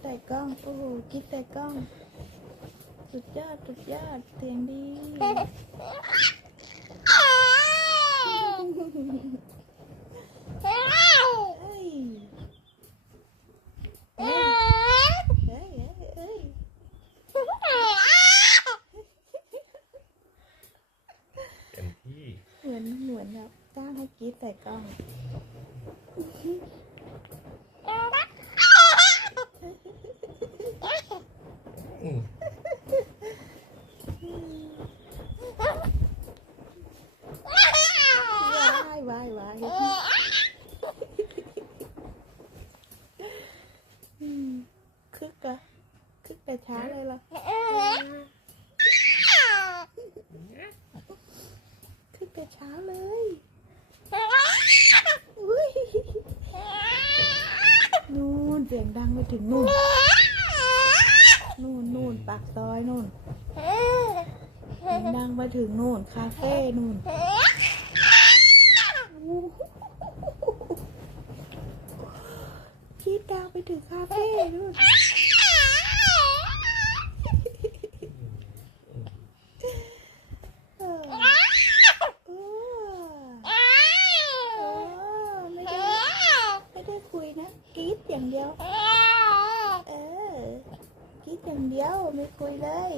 ใส่กล้อง โอ้โหกรีดใส่กล้อง สุดยอด สุดยอด เสียงดีเฮ้ยเฮ้ยเฮ้ยเฮ้ยเฮ้ยเต็มที่ เหมือนเหมือนแบบจ้างให้กรีดใส่กล้อง อืม วายวายวายคึกอะคึกแต่ช้าเลยล่ะคึกแต่ช้าเลยนู่นเสียงดังไปถึงนู่น ปากซอยนู่นเสียงดังไปถึงนู่น คาเฟ่นู่นคิดดังไปถึงคาเฟ่นู่นเออเออเออไม่ได้ไม่ได้คุยนะกรีดอย่างเดียวเอย่างเดียวไม่คุยเลย